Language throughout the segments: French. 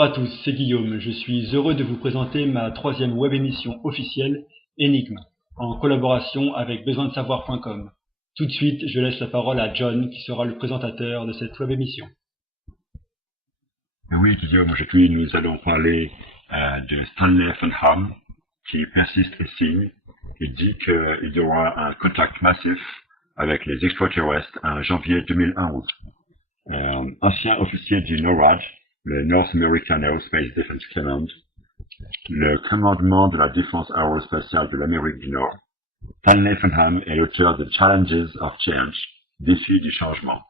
Bonjour à tous, c'est Guillaume. Je suis heureux de vous présenter ma troisième web émission officielle, Énigme, en collaboration avec besoindesavoir.com. Tout de suite, je laisse la parole à John, qui sera le présentateur de cette web émission. Oui, Guillaume, aujourd'hui nous allons parler de Stanley Funham, qui persiste et signe et dit qu'il y aura un contact massif avec les extraterrestres en janvier 2011. Ancien officier du NORAD, le North American Aerospace Defense Command, le commandement de la défense aérospatiale de l'Amérique du Nord, Stanley Funham est l'auteur de Challenges of Change, Défis du changement.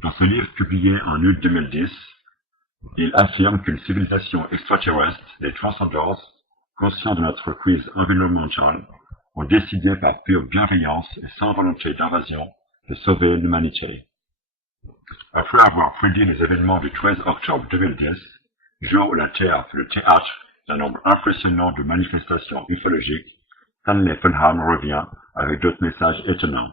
Dans ce livre publié en août 2010, il affirme qu'une civilisation extraterrestre, les Transcenders, conscients de notre crise environnementale, ont décidé par pure bienveillance et sans volonté d'invasion de sauver l'humanité. Après avoir prédit les événements du 13 octobre 2010, jour où la Terre fut le théâtre d'un nombre impressionnant de manifestations ufologiques, Stanley Funham revient avec d'autres messages étonnants.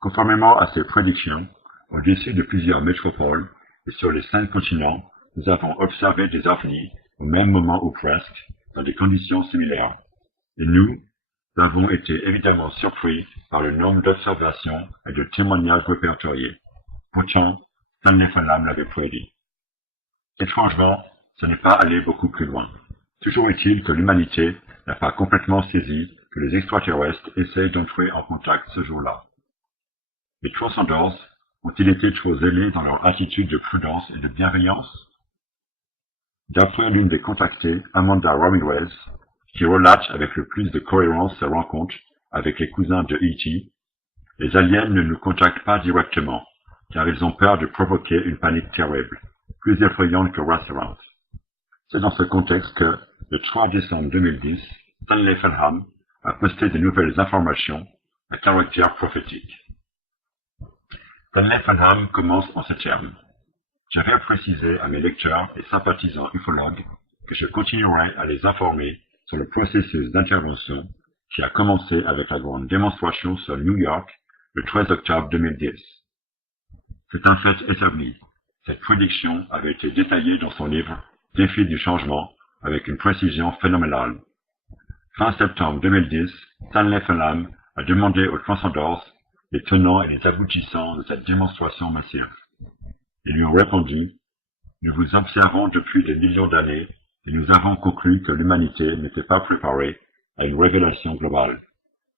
Conformément à ses prédictions, au-dessus de plusieurs métropoles et sur les 5 continents, nous avons observé des ovnis au même moment ou presque, dans des conditions similaires. Et nous avons été évidemment surpris par le nombre d'observations et de témoignages répertoriés. Pourtant, Stanley Funham l'avait prédit. Étrangement, ce n'est pas allé beaucoup plus loin. Toujours est-il que l'humanité n'a pas complètement saisi que les extraterrestres essayent d'entrer en contact ce jour-là. Les Transcenders ont-ils été trop zélés dans leur attitude de prudence et de bienveillance? D'après l'une des contactées, Amanda Ramirez, qui relate avec le plus de cohérence ses rencontres avec les cousins de E.T., les aliens ne nous contactent pas directement, car ils ont peur de provoquer une panique terrible, plus effrayante que rassurante. C'est dans ce contexte que, le 3 décembre 2010, Stanley Funham a posté de nouvelles informations à caractère prophétique. Stanley Funham commence en ces termes. J'avais précisé à mes lecteurs et sympathisants ufologues que je continuerai à les informer sur le processus d'intervention qui a commencé avec la grande démonstration sur New York le 13 octobre 2010. C'est un fait établi. Cette prédiction avait été détaillée dans son livre Défis du changement avec une précision phénoménale. Fin septembre 2010, Stanley Funham a demandé aux Transcenders les tenants et les aboutissants de cette démonstration massive. Ils lui ont répondu « Nous vous observons depuis des millions d'années et nous avons conclu que l'humanité n'était pas préparée à une révélation globale,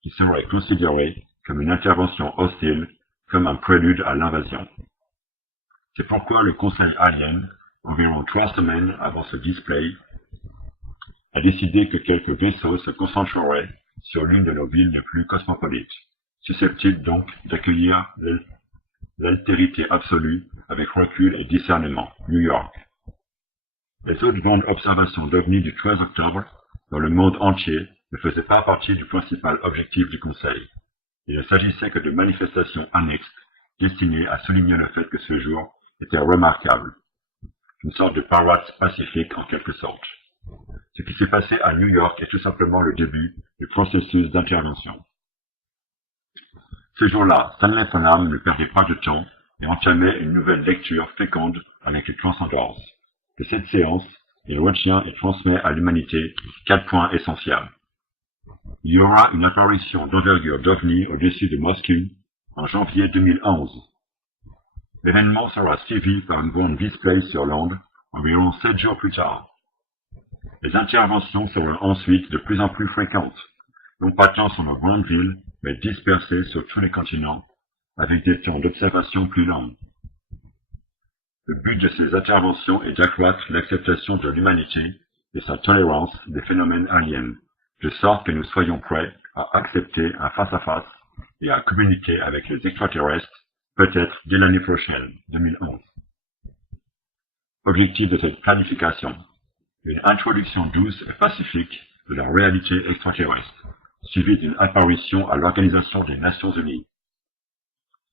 qui serait considérée comme une intervention hostile, comme un prélude à l'invasion. C'est pourquoi le Conseil alien, environ 3 semaines avant ce display, a décidé que quelques vaisseaux se concentreraient sur l'une de nos villes les plus cosmopolites, susceptibles donc d'accueillir l'altérité absolue avec recul et discernement, New York. Les autres grandes observations d'OVNI du 13 octobre dans le monde entier ne faisaient pas partie du principal objectif du Conseil. Il ne s'agissait que de manifestations annexes destinées à souligner le fait que ce jour était remarquable. Une sorte de parade pacifique en quelque sorte. Ce qui s'est passé à New York est tout simplement le début du processus d'intervention. Ce jour-là, Stanley Funham ne perdait pas de temps et entamait une nouvelle lecture féconde avec les Transcenders. De cette séance, il retient et transmet à l'humanité 4 points essentiels. Il y aura une apparition d'envergure d'OVNI au-dessus de Moscou en janvier 2011. L'événement sera suivi par une grande display sur Londres environ 7 jours plus tard. Les interventions seront ensuite de plus en plus fréquentes, non pas tant sur nos grandes villes, mais dispersées sur tous les continents, avec des temps d'observation plus longs. Le but de ces interventions est d'accroître l'acceptation de l'humanité et sa tolérance des phénomènes aliens, de sorte que nous soyons prêts à accepter un face-à-face et à communiquer avec les extraterrestres, peut-être dès l'année prochaine, 2011. Objectif de cette planification. Une introduction douce et pacifique de la réalité extraterrestre, suivie d'une apparition à l'Organisation des Nations Unies.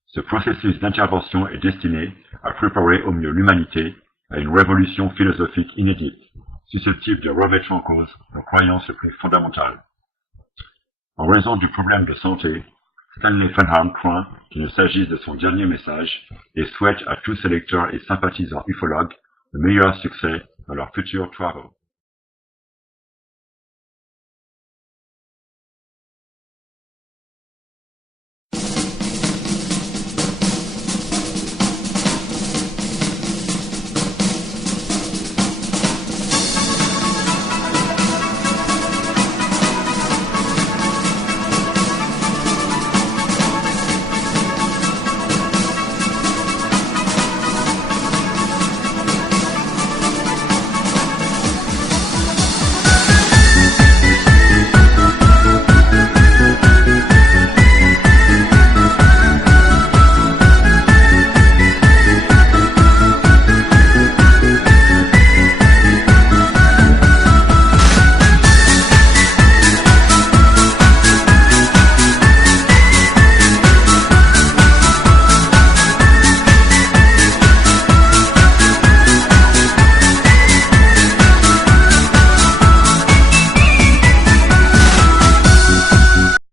Ce processus d'intervention est destiné à préparer au mieux l'humanité à une révolution philosophique inédite, susceptible de remettre en cause nos croyances les plus fondamentales. En raison du problème de santé, Stanley Funham craint qu'il ne s'agisse de son dernier message et souhaite à tous ses lecteurs et sympathisants ufologues le meilleur succès dans leurs futurs travaux.